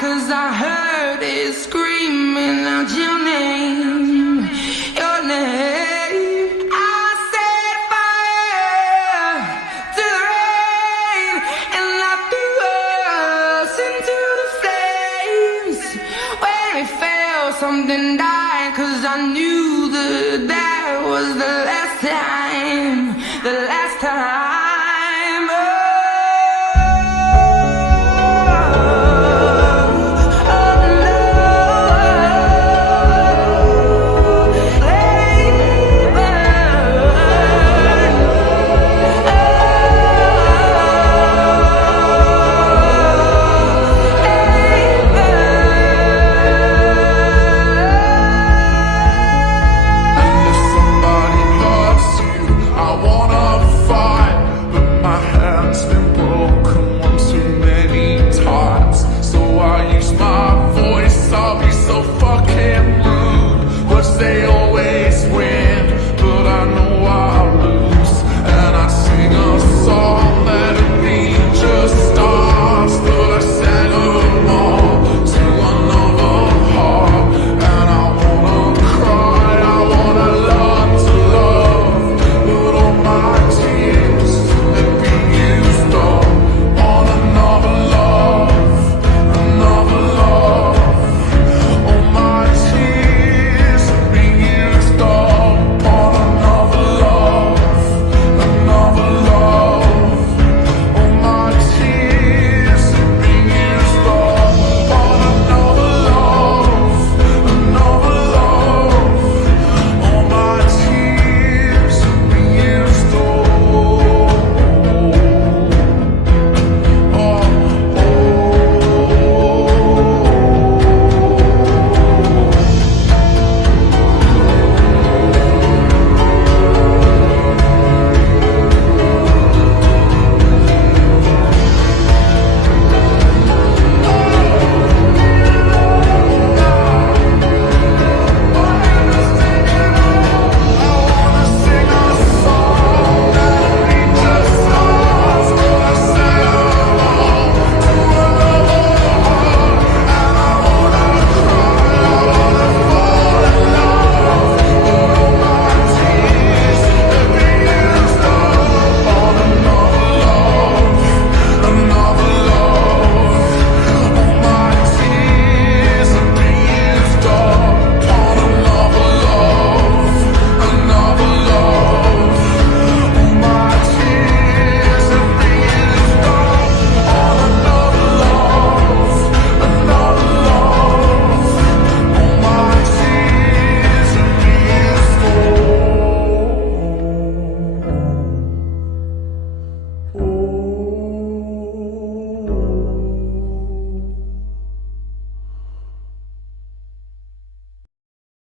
'cause I heard it screaming out your name, your name. I set fire to the rain, and I threw us into the flames. When we fell, something died, 'cause I knew that that was the last time, the last time.